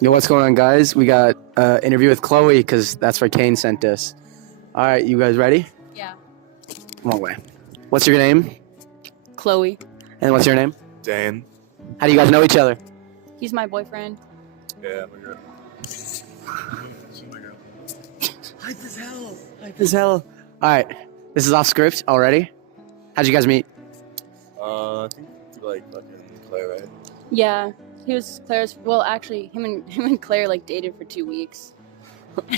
Yo, what's going on, guys? We got interview with Chloe because that's where Kane sent us. All right, you guys ready? Yeah. Come on, way. What's your name? Chloe. And what's your name? Dan. How do you guys know each other? He's my boyfriend. Yeah, my girl. Hype as hell. Hype as hell. All right, this is off script already. How'd you guys meet? I think like fucking Claire, right? Yeah. He was Claire's. Well, actually, him and Claire like dated for 2 weeks.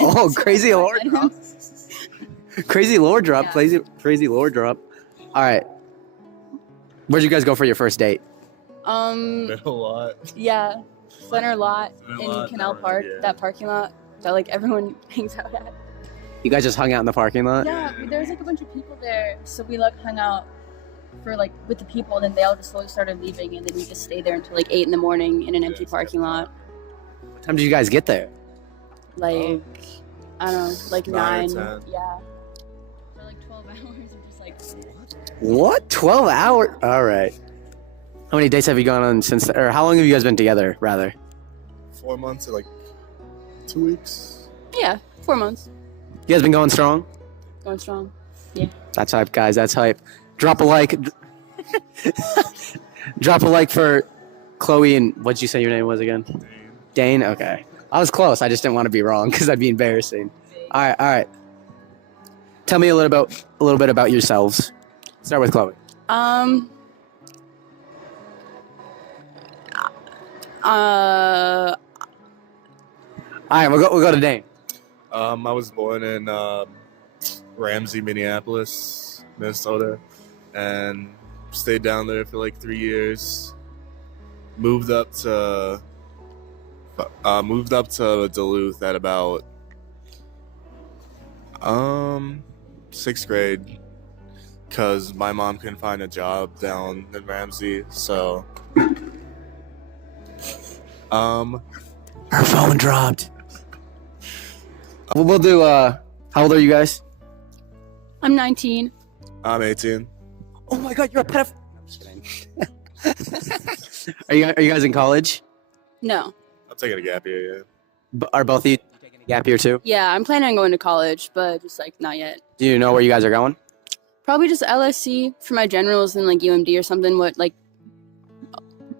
Oh, crazy I lore met drop. him. Crazy lore drop. Yeah. Crazy lore drop. All right. Where'd you guys go for your first date? Met a lot. Yeah. Center lot Center in lot, Canal that one, Park. yeah. That parking lot that like everyone hangs out at. You guys just hung out in the parking lot? Yeah. There was like a bunch of people there, so we like hung out for like with the people, and then they all just slowly started leaving, and then we just stayed there until like 8 in the morning in an empty parking lot. What time did you guys get there? Like I don't know, like 9 9. or 10. Yeah. For like 12 hours of just like. What? 12 hours? All right. How many dates have you gone on since, or how long have you guys been together, rather? 4 months or like 2 weeks. Yeah, 4 months. You guys been going strong? Going strong. That's hype, guys. That's hype. Drop a like. Drop a like for Chloe and what'd you say your name was again? Dane? Okay. I was close. I just didn't want to be wrong because that'd be embarrassing. All right, all right. Tell me a little bit about yourselves. Start with Chloe. Uh, All right, we'll go to Dane. I was born in Ramsey, Minneapolis, Minnesota, and stayed down there for like 3 years. Moved up to Duluth at about 6th grade, because my mom couldn't find a job down in Ramsey, so Her phone dropped. We'll do. How old are you guys? I'm 19. I'm 18. Oh my God, you're a pedophile. I'm just kidding. Are you guys in college? No. I'm taking a gap year, yeah. Are both of you taking a gap year too? Yeah, I'm planning on going to college, but just like not yet. Do you know where you guys are going? Probably just LSC for my generals and like UMD or something. What like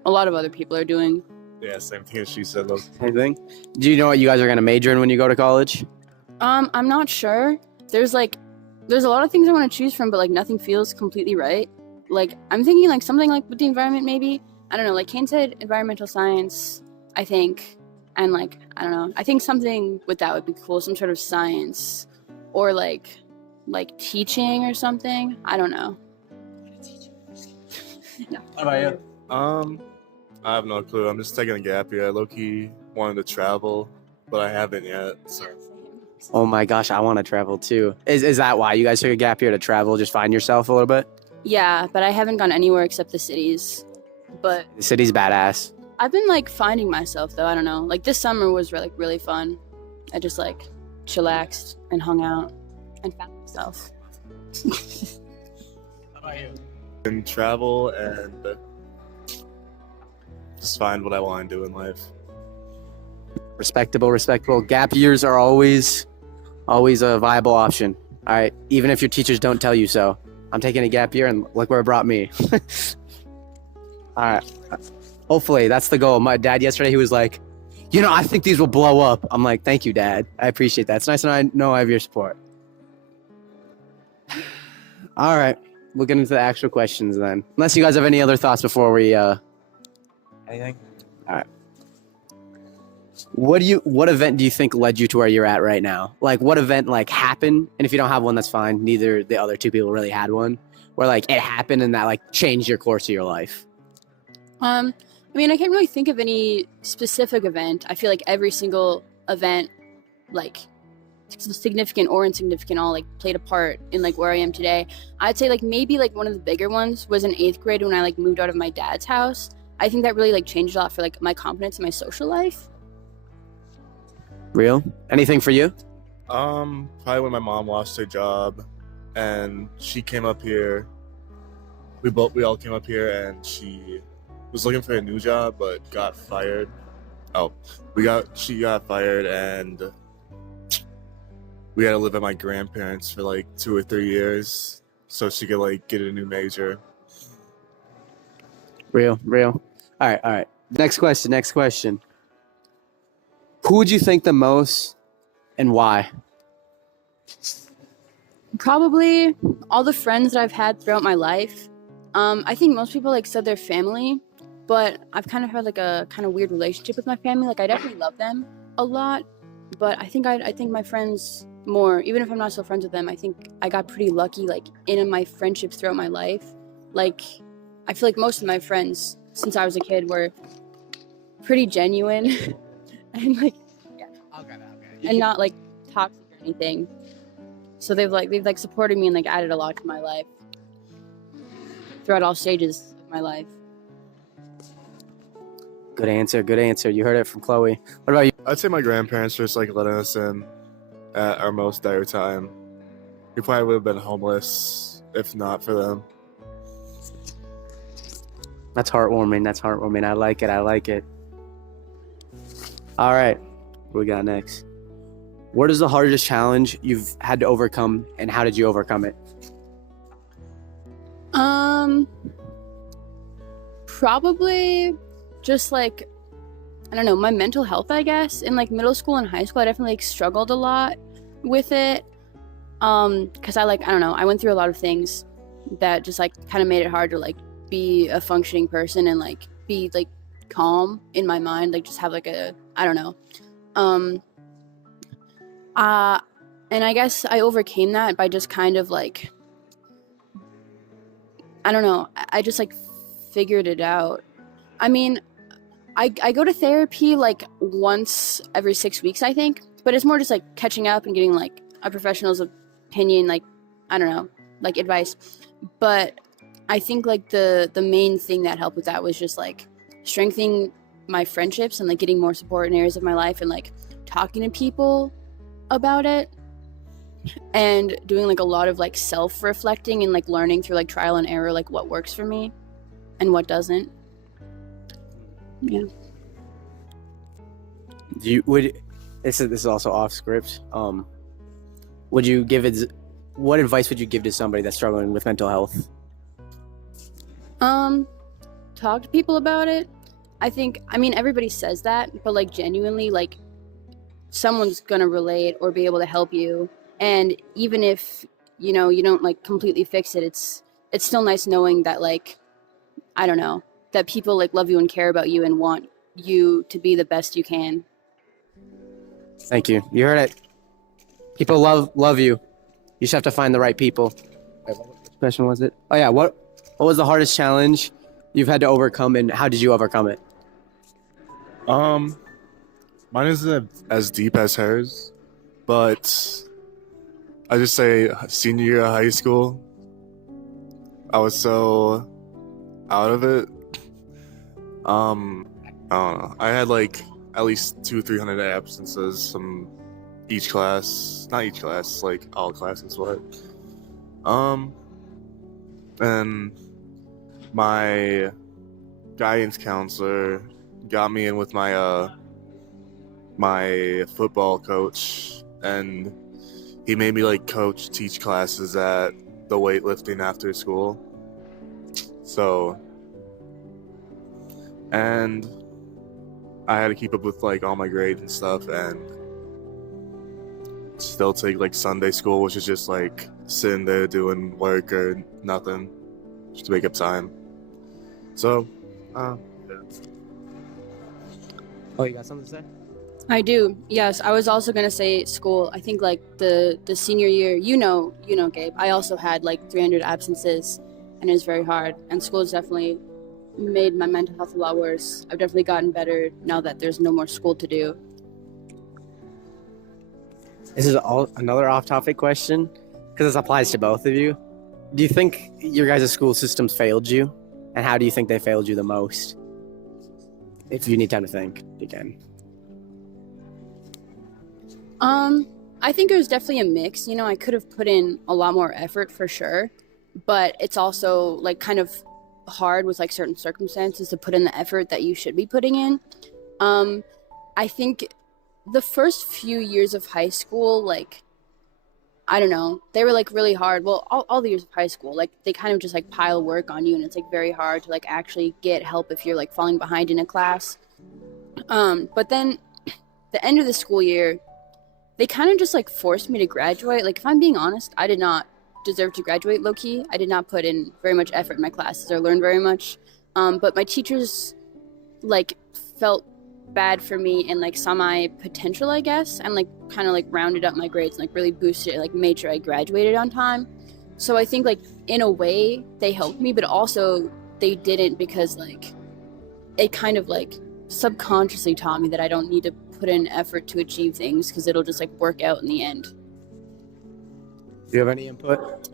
a lot of other people are doing. Yeah, same thing as she said, though. Same thing. Do you know what you guys are gonna major in when you go to college? I'm not sure. There's a lot of things I want to choose from, but like nothing feels completely right. Like I'm thinking like something like with the environment maybe. I don't know. Like Kane said, environmental science. I think, and like I don't know. I think something with that would be cool. Some sort of science, or like teaching or something. I don't know. No. What about you? I have no clue. I'm just taking a gap year. I low-key wanted to travel, but I haven't yet, so. Oh my gosh, I want to travel too. Is that why you guys took a gap year to travel? Just find yourself a little bit? Yeah, but I haven't gone anywhere except the cities. But The city's badass. I've been like finding myself though. I don't know. Like this summer was really fun. I just like chillaxed and hung out and found myself. How about you? And travel and just find what I want to do in life. Respectable. Gap years are always a viable option. All right, even if your teachers don't tell you so. I'm taking a gap year, and look where it brought me. All right. Hopefully, that's the goal. My dad yesterday, he was like, I think these will blow up. I'm like, thank you, Dad. I appreciate that. It's nice, and I know I have your support. All right, we'll get into the actual questions then. Unless you guys have any other thoughts before we. Anything? All right. What event do you think led you to where you're at right now? Like, what event happened? And if you don't have one, that's fine. Neither the other two people really had one. Where it happened and that changed your course of your life. I mean, I can't really think of any specific event. I feel like every single event, significant or insignificant, all played a part in where I am today. I'd say maybe one of the bigger ones was in 8th grade when I moved out of my dad's house. I think that really changed a lot for my confidence in my social life. Real? Anything for you? Probably when my mom lost her job and she came up here. We all came up here and she was looking for a new job but got fired. Oh, she got fired, and we had to live at my grandparents for like 2 or 3 years so she could like get a new major. Real. All right. Next question. Who would you thank the most and why? Probably all the friends that I've had throughout my life. I think most people like said their family, but I've kind of had like a kind of weird relationship with my family. Like I definitely love them a lot, but I think my friends more. Even if I'm not still friends with them, I think I got pretty lucky like in my friendships throughout my life. Like I feel like most of my friends since I was a kid were pretty genuine and like and not like toxic or anything. So they've supported me and like added a lot to my life throughout all stages of my life. Good answer. You heard it from Chloe. What about you? I'd say my grandparents just like letting us in at our most dire time. We probably would have been homeless if not for them. That's heartwarming. I like it. All right. What we got next? What is the hardest challenge you've had to overcome, and how did you overcome it? Probably just like, I don't know, my mental health, I guess. In like middle school and high school, I definitely like struggled a lot with it. Cause I don't know, I went through a lot of things that just like kind of made it hard to like be a functioning person and like be like calm in my mind, like just have like I don't know. And I guess I overcame that by just kind of like, I don't know, I just like figured it out. I mean, I go to therapy like once every 6 weeks, I think, but it's more just like catching up and getting like a professional's opinion, like, I don't know, like advice. But I think like the main thing that helped with that was just like strengthening my friendships and like getting more support in areas of my life and like talking to people about it and doing like a lot of like self-reflecting and like learning through like trial and error like what works for me and what doesn't. Yeah. This is also off script. What advice would you give to somebody that's struggling with mental health? Talk to people about it. I mean everybody says that, but like genuinely like someone's gonna relate or be able to help you. And even if you don't like completely fix it, it's still nice knowing that like, I don't know, that people like love you and care about you and want you to be the best you can. Thank you. You heard it. People love you. You just have to find the right people. What question was it? Oh yeah, what was the hardest challenge you've had to overcome, and how did you overcome it? Mine isn't as deep as hers, but I just say senior year of high school, I was so out of it. I don't know. I had like at least 200-300 absences from each class. Not each class, like all classes, but and my guidance counselor got me in with my my football coach, and he made me like teach classes at the weightlifting after school. So, and I had to keep up with like all my grades and stuff, and still take like Sunday school, which is just like sitting there doing work or nothing just to make up time. So, yeah. Oh, you got something to say? I do. Yes, I was also gonna say school. I think like the senior year, Gabe, I also had like 300 absences, and it was very hard. And school has definitely made my mental health a lot worse. I've definitely gotten better now that there's no more school to do. This is another off-topic question, because this applies to both of you. Do you think your guys' school systems failed you, and how do you think they failed you the most? If you need time to think, you can. I think it was definitely a mix. I could have put in a lot more effort for sure, but it's also like kind of hard with like certain circumstances to put in the effort that you should be putting in. I think the first few years of high school, like, I don't know, they were like really hard. Well, all the years of high school, like they kind of just like pile work on you, and it's like very hard to like actually get help if you're like falling behind in a class. But then the end of the school year, they kind of just like forced me to graduate. Like, if I'm being honest, I did not deserve to graduate low key. I did not put in very much effort in my classes or learn very much. But my teachers like felt bad for me and like saw my potential, I guess, and like kind of like rounded up my grades and like really boosted it, like made sure I graduated on time. So I think like in a way they helped me, but also they didn't, because like it kind of like subconsciously taught me that I don't need to put in effort to achieve things because it'll just like work out in the end. Do you have any input?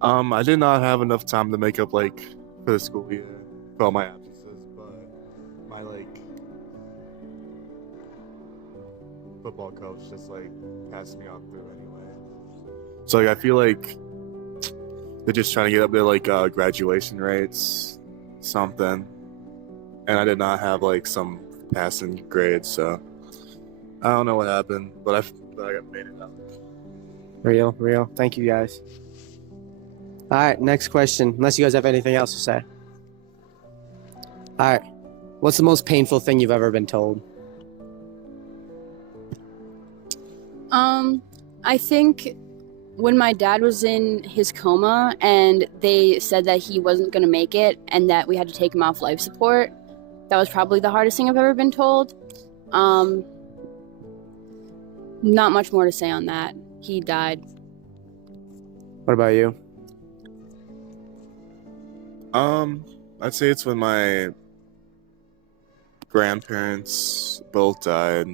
I did not have enough time to make up like for the school year for all my absences, but my like football coach just like passed me on through anyway. So like I feel like they're just trying to get up their like graduation rates, something, and I did not have like some passing grades, so I don't know what happened, but I made it out. Real. Thank you, guys. All right, next question. Unless you guys have anything else to say. All right. What's the most painful thing you've ever been told? I think when my dad was in his coma and they said that he wasn't going to make it and that we had to take him off life support, that was probably the hardest thing I've ever been told. Not much more to say on that. He died. What about you? I'd say it's when my grandparents both died.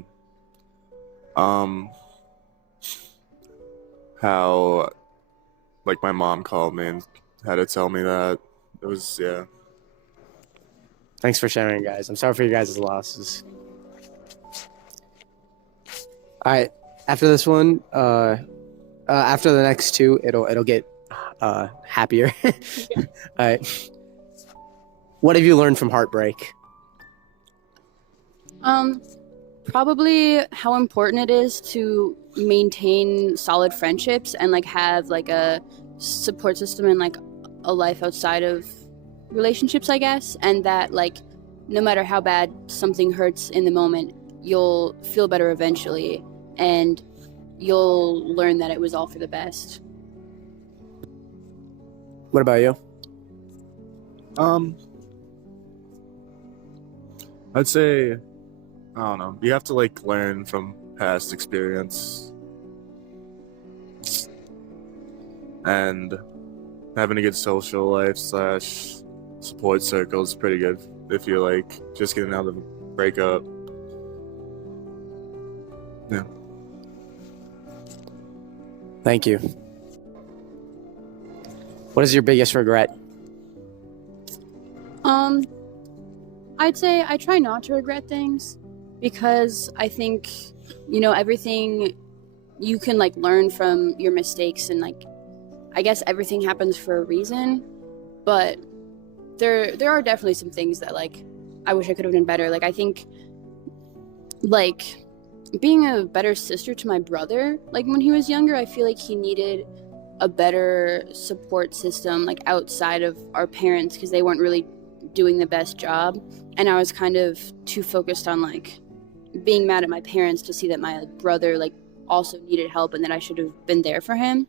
How like my mom called me and had to tell me that. It was, yeah. Thanks for sharing, guys. I'm sorry for your guys' losses. All right. After this one, after the next two, it'll get happier. All right. What have you learned from heartbreak? Probably how important it is to maintain solid friendships and like have like a support system and like a life outside of relationships, I guess, and that like no matter how bad something hurts in the moment, you'll feel better eventually and you'll learn that it was all for the best. What about you? I'd say, I don't know. You have to like learn from past experience, and having a good social life / support circle is pretty good if you're like just getting out of a breakup. Yeah. Thank you. What is your biggest regret? I'd say I try not to regret things because I think, everything you can like learn from your mistakes, and like I guess everything happens for a reason, but there are definitely some things that like I wish I could have done better. Like I think like being a better sister to my brother, like when he was younger, I feel like he needed a better support system like outside of our parents because they weren't really doing the best job, and I was kind of too focused on like being mad at my parents to see that my brother like also needed help and that I should have been there for him.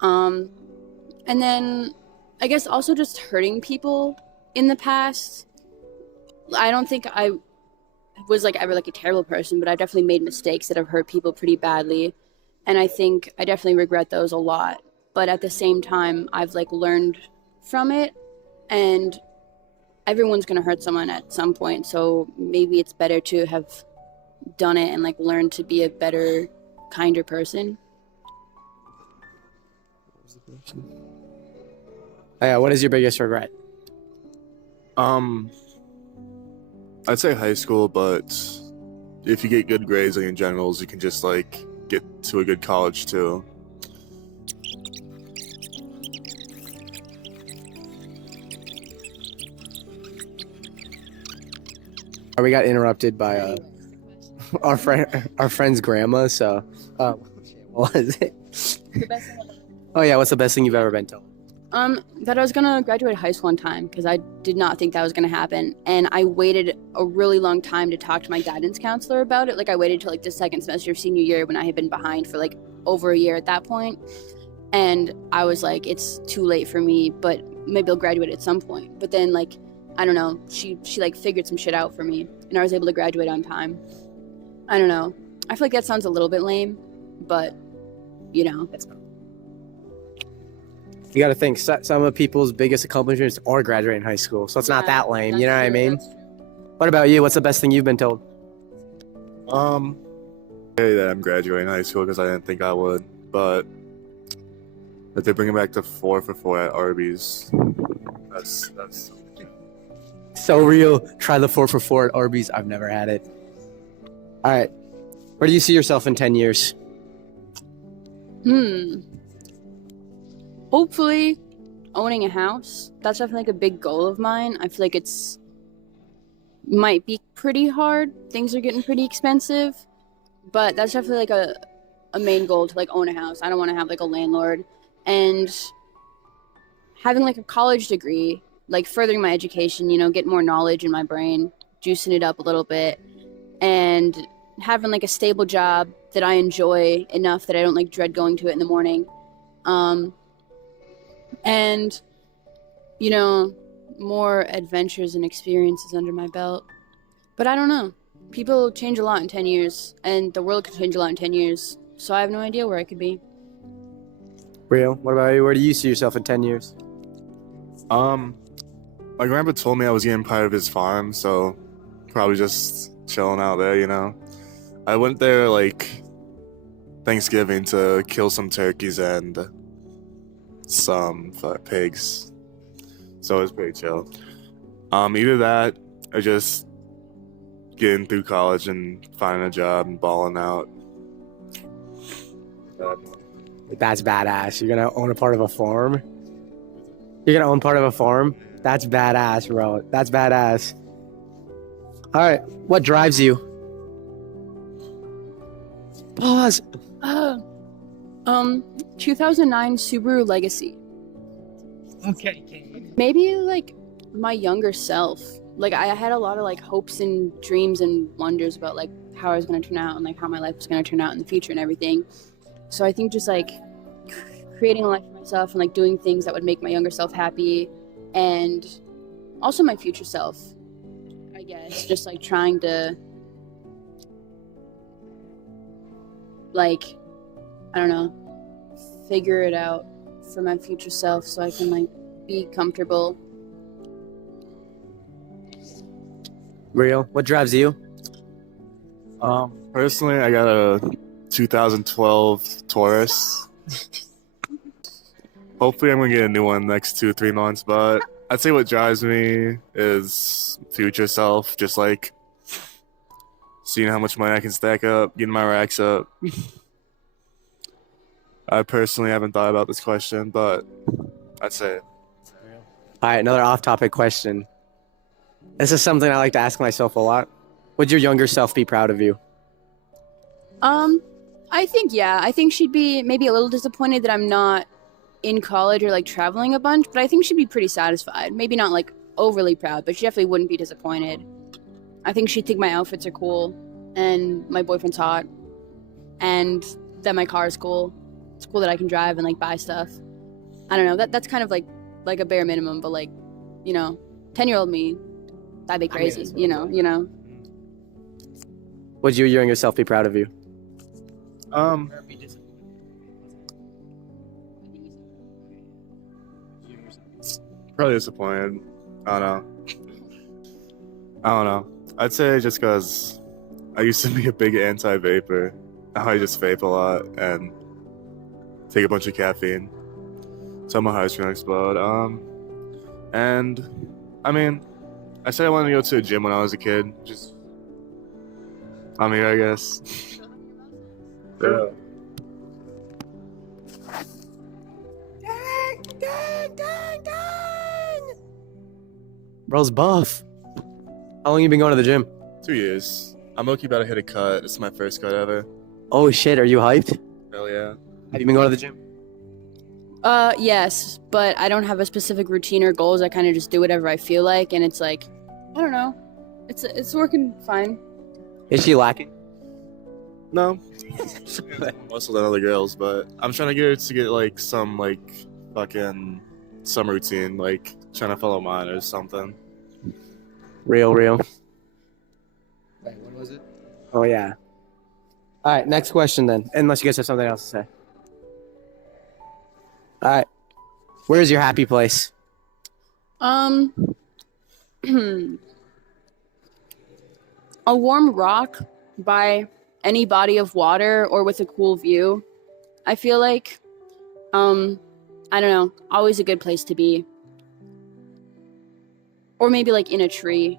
And then I guess also just hurting people in the past. I don't think I was like ever like a terrible person, but I definitely made mistakes that have hurt people pretty badly, and I think I definitely regret those a lot. But at the same time, I've like learned from it, and everyone's gonna hurt someone at some point, so maybe it's better to have done it and like learn to be a better, kinder person. Yeah, what is your biggest regret? I'd say high school, but if you get good grades in your generals, you can just like get to a good college too. We got interrupted by our friend's grandma. So, what was it? The best thing Oh yeah, what's the best thing you've ever been told? That I was gonna graduate high school on time because I did not think that was gonna happen, and I waited a really long time to talk to my guidance counselor about it. Like I waited till like the second semester of senior year when I had been behind for like over a year at that point, and I was like, it's too late for me, but maybe I'll graduate at some point. But then like I don't know, she like figured some shit out for me, and I was able to graduate on time. I don't know. I feel like that sounds a little bit lame, but you know. You got to think some of people's biggest accomplishments are graduating high school, so it's not Yeah, that lame. that's You know what I true, mean? that's true. What about you? What's the best thing you've been told? Say that I'm graduating high school because I didn't think I would, but that they're bringing back the 4 for 4 at Arby's. That's So real. Try the 4 for 4 at Arby's. I've never had it. All right. Where do you see yourself in 10 years? Hopefully owning a house. That's definitely like a big goal of mine. I feel like it's might be pretty hard. Things are getting pretty expensive, but that's definitely like a main goal to like own a house. I don't want to have like a landlord, and having like a college degree, like furthering my education, you know, get more knowledge in my brain, juicing it up a little bit, and having like a stable job that I enjoy enough that I don't like dread going to it in the morning. And, you know, more adventures and experiences under my belt. But I don't know. People change a lot in 10 years, and the world could change a lot in 10 years. So I have no idea where I could be. Real. What about you? Where do you see yourself in 10 years? My grandpa told me I was getting part of his farm, so probably just chilling out there, you know. I went there like Thanksgiving to kill some turkeys and some pigs, so it was pretty chill. Either that or just getting through college and finding a job and balling out. That's badass. You're gonna own a part of a farm? You're gonna own part of a farm? That's badass, bro. That's badass. All right. What drives you? Pause. 2009 Subaru Legacy. Okay. Maybe like my younger self. Like I had a lot of like hopes and dreams and wonders about like how I was going to turn out and like how my life was going to turn out in the future and everything. So I think just like creating a life for myself and like doing things that would make my younger self happy, and also my future self, I guess, just like trying to like, I don't know, figure it out for my future self so I can like be comfortable. Real. What drives you? Personally, I got a 2012 Taurus. Hopefully, I'm gonna get a new one next 2-3 months. But I'd say what drives me is future self, just like seeing how much money I can stack up, getting my racks up. I personally haven't thought about this question, but I'd say it. All right, another off-topic question. This is something I like to ask myself a lot. Would your younger self be proud of you? I think, yeah. I think she'd be maybe a little disappointed that I'm not in college or like traveling a bunch, but I think she'd be pretty satisfied. Maybe not like overly proud, but she definitely wouldn't be disappointed. I think she'd think my outfits are cool and my boyfriend's hot and that my car is cool. It's cool that I can drive and like buy stuff. I don't know. That's kind of like a bare minimum, but like, you know, 10-year-old me, that'd be crazy, that's you know. Would your younger self be proud of you? Probably disappointed. I don't know. I'd say just because I used to be a big anti-vapor. Now I just vape a lot and take a bunch of caffeine. So my heart's gonna explode. And I mean, I said I wanted to go to a gym when I was a kid. Just I'm here, I guess. Yeah. Bro's buff. How long you been going to the gym? 2 years. I'm low-key about to hit a cut. It's my first cut ever. Oh shit, are you hyped? Hell yeah. Have you been going to the gym? Yes, but I don't have a specific routine or goals. I kind of just do whatever I feel like, and it's like, I don't know. It's working fine. Is she lacking? No. Muscle than other girls, but I'm trying to get her to get like some like fucking some routine, like trying to follow mine or something. Real. Wait, what was it? Oh yeah. All right, next question then. Unless you guys have something else to say. All right. Where's your happy place? A warm rock by any body of water or with a cool view. I feel like, I don't know, always a good place to be. Or maybe like in a tree,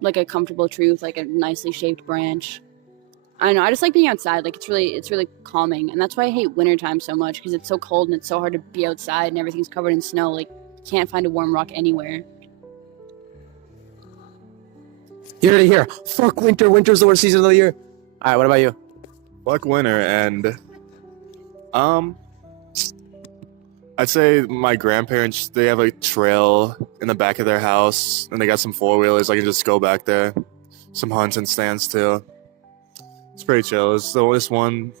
like a comfortable tree with like a nicely shaped branch. I don't know, I just like being outside. Like it's really calming, and that's why I hate wintertime so much, because it's so cold and it's so hard to be outside and everything's covered in snow. Like, can't find a warm rock anywhere. You heard it here. Fuck winter. Winter's the worst season of the year. All right, what about you? Fuck winter, and I'd say my grandparents, they have a trail in the back of their house, and they got some four-wheelers. I can just go back there. Some hunting stands too. It's pretty chill. So this one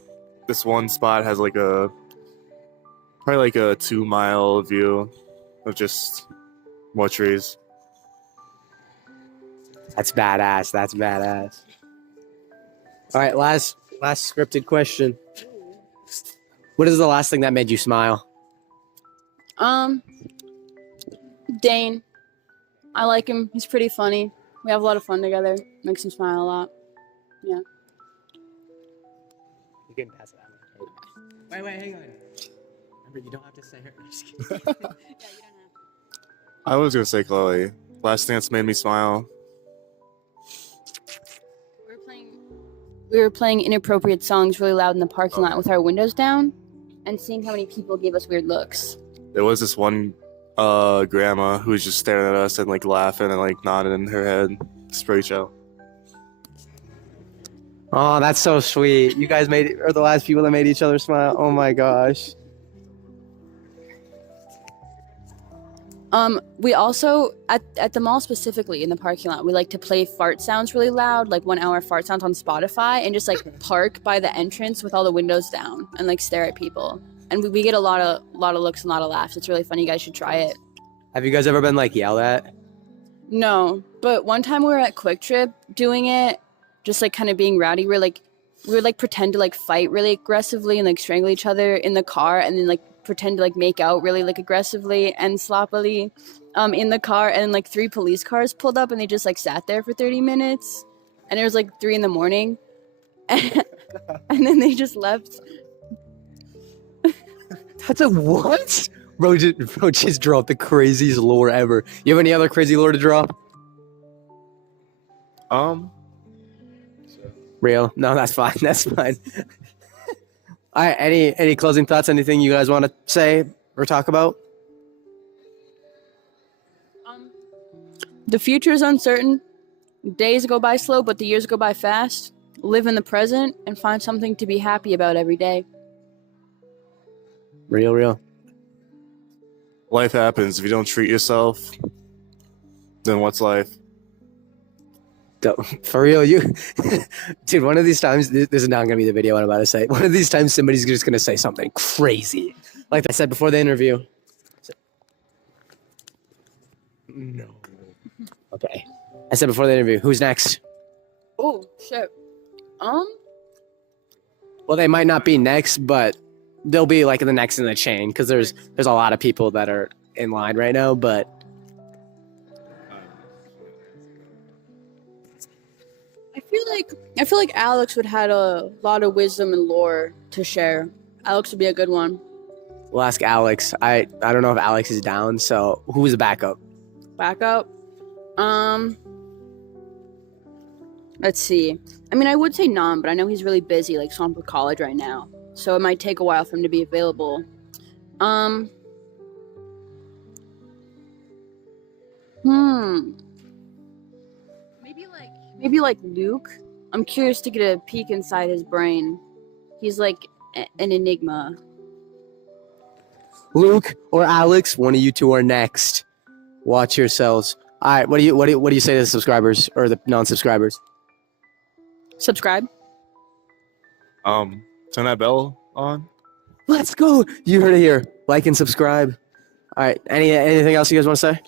spot has like probably like a 2-mile view of just more trees. That's badass. All right, last scripted question. What is the last thing that made you smile? Dane. I like him. He's pretty funny. We have a lot of fun together. Makes him smile a lot. Yeah. You can pass it out. Wait, hang on. Remember, you don't have to say her. Yeah, you don't have to. I was gonna say Chloe. Last Dance made me smile. We were playing inappropriate songs really loud in the parking lot with our windows down, and seeing how many people gave us weird looks. There was this one grandma who was just staring at us and like laughing and like nodding her head. It's pretty chill. Oh, that's so sweet. You guys are the last people that made each other smile. Oh my gosh. We also, at the mall specifically, in the parking lot, we like to play fart sounds really loud, like 1 hour fart sounds on Spotify, and just like park by the entrance with all the windows down and like stare at people. And we get a lot of looks and a lot of laughs. It's really fun. You guys should try it. Have you guys ever been like yelled at? No, but one time we were at Quick Trip doing it, just like kind of being rowdy. We would like pretend to like fight really aggressively and like strangle each other in the car, and then like pretend to like make out really like aggressively and sloppily in the car, and like 3 police cars pulled up and they just like sat there for 30 minutes, and it was like 3 a.m. and then they just left. That's a what? Bro just dropped the craziest lore ever. You have any other crazy lore to drop? Real? No, that's fine. That's fine. All right. Any closing thoughts? Anything you guys want to say or talk about? The future is uncertain. Days go by slow, but the years go by fast. Live in the present and find something to be happy about every day. Real. Life happens. If you don't treat yourself, then what's life? For real, you, dude. One of these times, this is not gonna be the video I'm about to say. One of these times, somebody's just gonna say something crazy, like I said before the interview. No. Okay. I said before the interview. Who's next? Oh shit. Well, they might not be next, but they'll be like the next in the chain because there's a lot of people that are in line right now, but. I feel like Alex would had a lot of wisdom and lore to share. Alex would be a good one. We'll ask Alex. I don't know if Alex is down, so who's the backup? Backup? Let's see. I mean, I would say Nam, but I know he's really busy, like swamped with college right now. So it might take a while for him to be available. Maybe like Luke. I'm curious to get a peek inside his brain. He's like an enigma. Luke or Alex, one of you two are next. Watch yourselves. All right, what do you say to the subscribers or the non-subscribers? Subscribe. Turn that bell on. Let's go. You heard it here. Like and subscribe. All right. Anything else you guys want to say?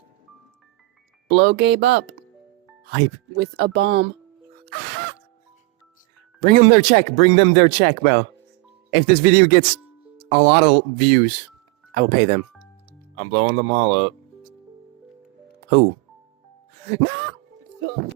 Blow Gabe up Hype. with a bomb. Bring them their check. Bring them their check, bro. If this video gets a lot of views, I will pay them. I'm blowing them all up. Who? No.